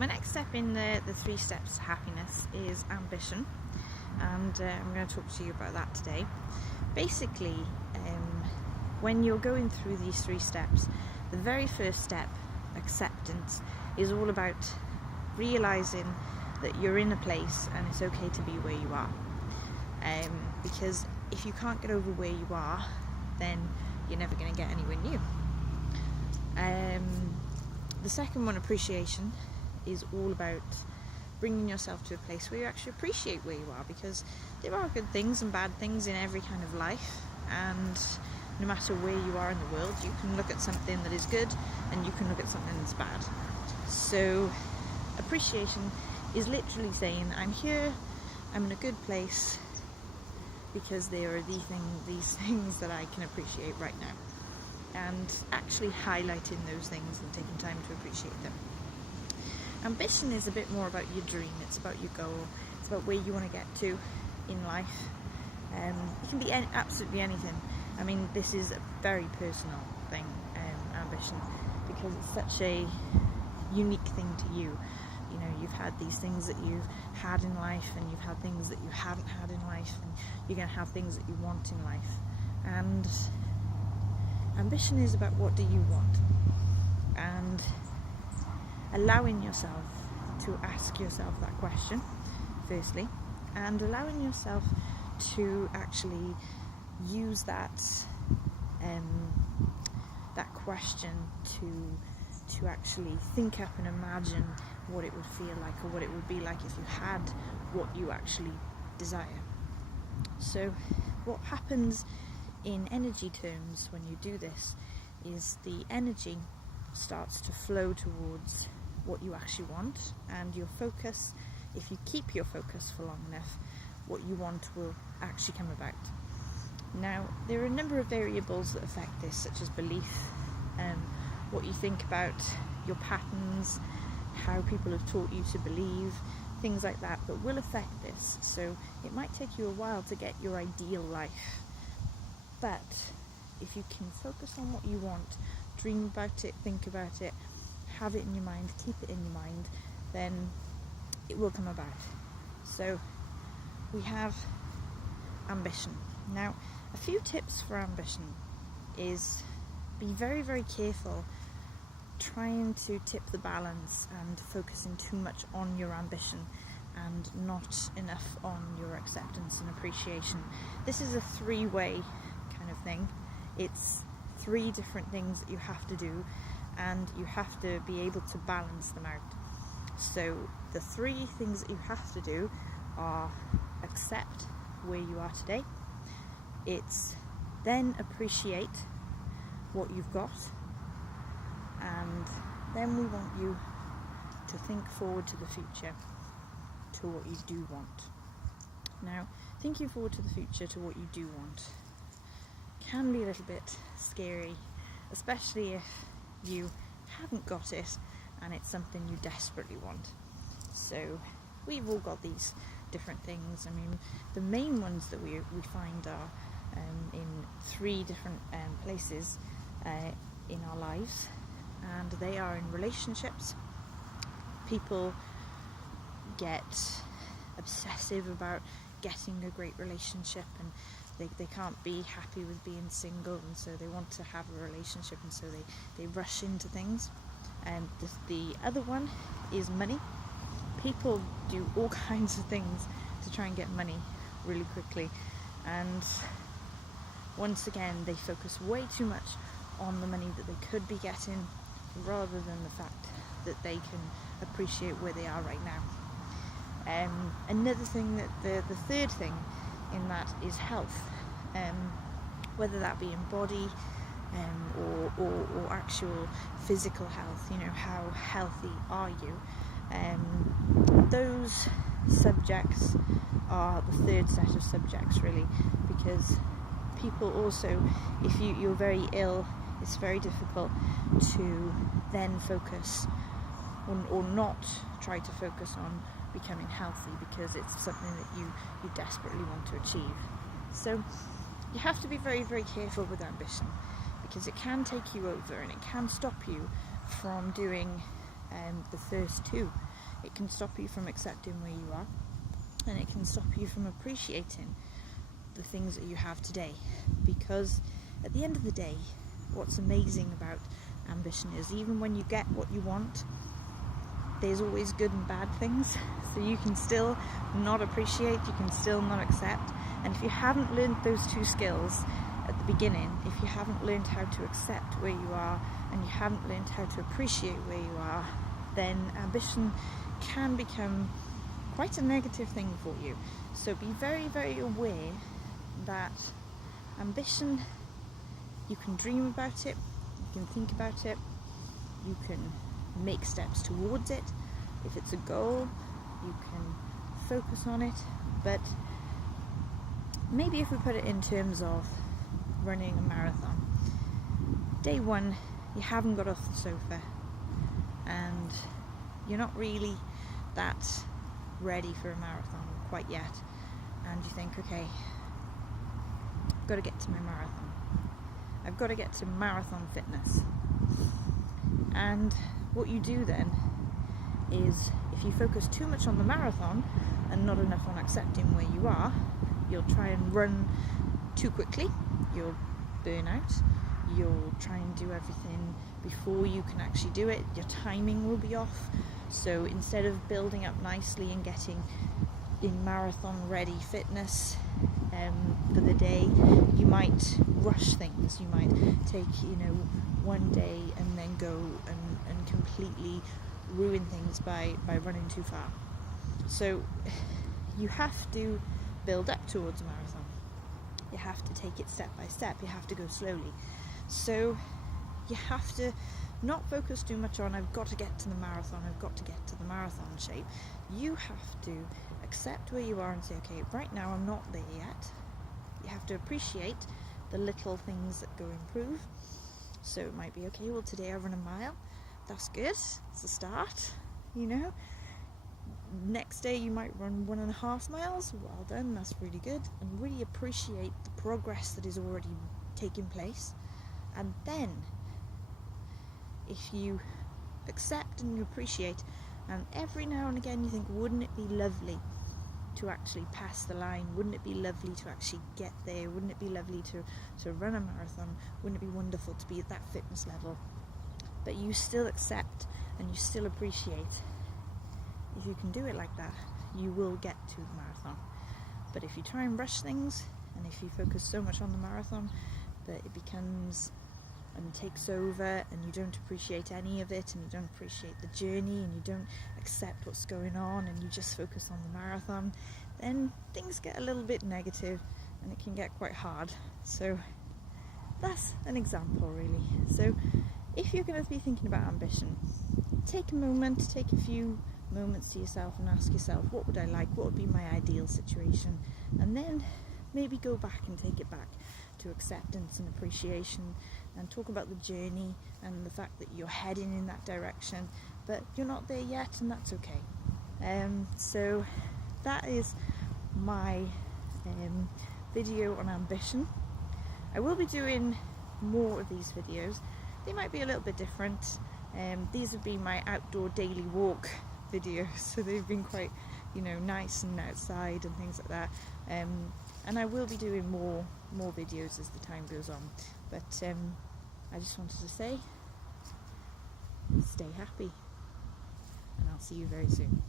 my next step in the 3 steps to happiness is ambition, and I'm going to talk to you about that today. Basically, when you're going through these 3 steps, the very first step, acceptance, is all about realizing that you're in a place and it's okay to be where you are. Because if you can't get over where you are, then you're never going to get anywhere new. The second one, appreciation, is all about bringing yourself to a place where you actually appreciate where you are, because there are good things and bad things in every kind of life, and no matter where you are in the world, you can look at something that is good and you can look at something that's bad. So appreciation is literally saying, I'm here, I'm in a good place, because there are these things that I can appreciate right now, and actually highlighting those things and taking time to appreciate them. Ambition is a bit more about your dream, it's about your goal, it's about where you want to get to in life. It can be absolutely anything. I mean, this is a very personal thing, ambition, because it's such a unique thing to you. You know, you've had these things that you've had in life, and you've had things that you haven't had in life, and you're going to have things that you want in life. And ambition is about what do you want, and allowing yourself to ask yourself that question firstly, and allowing yourself to actually use that question to actually think up and imagine what it would feel like, or what it would be like if you had what you actually desire. So what happens in energy terms when you do this is the energy starts to flow towards what you actually want, and your focus, if you keep your focus for long enough, what you want will actually come about. Now, there are a number of variables that affect this, such as belief, what you think about, your patterns, how people have taught you to believe, things like that will affect this. So it might take you a while to get your ideal life, but if you can focus on what you want, dream about it, think about it, have it in your mind, keep it in your mind, then it will come about. So we have ambition. Now, a few tips for ambition is be very, very careful trying to tip the balance and focusing too much on your ambition and not enough on your acceptance and appreciation. This is a 3-way kind of thing. It's 3 different things that you have to do, and you have to be able to balance them out. So the 3 things that you have to do are accept where you are today, it's then appreciate what you've got, and then we want you to think forward to the future, to what you do want. Now, thinking forward to the future, to what you do want, can be a little bit scary, especially if you haven't got it and it's something you desperately want. So we've all got these different things. I mean, the main ones that we find are in 3 different places in our lives, and they are in relationships. People get obsessive about getting a great relationship, and they can't be happy with being single, and so they want to have a relationship, and so they rush into things. And the other one is money. People do all kinds of things to try and get money really quickly, and once again they focus way too much on the money that they could be getting rather than the fact that they can appreciate where they are right now. Another thing, that the third thing in that is health, whether that be in body or actual physical health. You know, how healthy are you? Those subjects are the third set of subjects, really, because people also, if you're very ill, it's very difficult to then focus or not try to focus on becoming healthy, because it's something that you desperately want to achieve. So you have to be very, very careful with ambition, because it can take you over and it can stop you from doing the first 2. it can stop you from accepting where you are, and it can stop you from appreciating the things that you have today. Because at the end of the day, what's amazing about ambition is even when you get what you want, there's always good and bad things. So you can still not appreciate, you can still not accept. And if you haven't learned those two skills at the beginning, if you haven't learned how to accept where you are and you haven't learned how to appreciate where you are, then ambition can become quite a negative thing for you. So be very, very aware that ambition, you can dream about it, you can think about it, you can make steps towards it. If it's a goal, you can focus on it. But maybe if we put it in terms of running a marathon, day one, you haven't got off the sofa and you're not really that ready for a marathon quite yet, and you think, okay, I've got to get to my marathon. I've got to get to marathon fitness. And what you do then is, if you focus too much on the marathon and not enough on accepting where you are, you'll try and run too quickly, you'll burn out, you'll try and do everything before you can actually do it, your timing will be off. So instead of building up nicely and getting in marathon ready fitness for the day, you might rush things. You might take, one day and then go and completely ruin things by running too far. So you have to build up towards a marathon. You have to take it step by step. You have to go slowly. So you have to not focus too much on, I've got to get to the marathon, I've got to get to the marathon shape. You have to accept where you are and say, okay, right now I'm not there yet. You have to appreciate the little things that go improve. So it might be, okay, well today I run a mile, that's good, it's a start, Next day you might run 1.5 miles, well done, that's really good. And really appreciate the progress that is already taking place. And then, if you accept and you appreciate, and every now and again you think, wouldn't it be lovely to actually pass the line? Wouldn't it be lovely to actually get there? Wouldn't it be lovely to run a marathon? Wouldn't it be wonderful to be at that fitness level? But you still accept and you still appreciate. If you can do it like that, you will get to the marathon. But if you try and rush things, and if you focus so much on the marathon that it becomes and takes over, and you don't appreciate any of it, and you don't appreciate the journey, and you don't accept what's going on, and you just focus on the marathon, then things get a little bit negative and it can get quite hard. So that's an example, really. So if you're going to be thinking about ambition, take a few moments to yourself and ask yourself, what would I like? What would be my ideal situation? And then maybe go back and take it back to acceptance and appreciation, and talk about the journey and the fact that you're heading in that direction, but you're not there yet, and that's okay. So that is my video on ambition. I will be doing more of these videos. They might be a little bit different. These have been my outdoor daily walk videos, so they've been quite, nice and outside and things like that. And I will be doing more videos as the time goes on. But I just wanted to say, stay happy, and I'll see you very soon.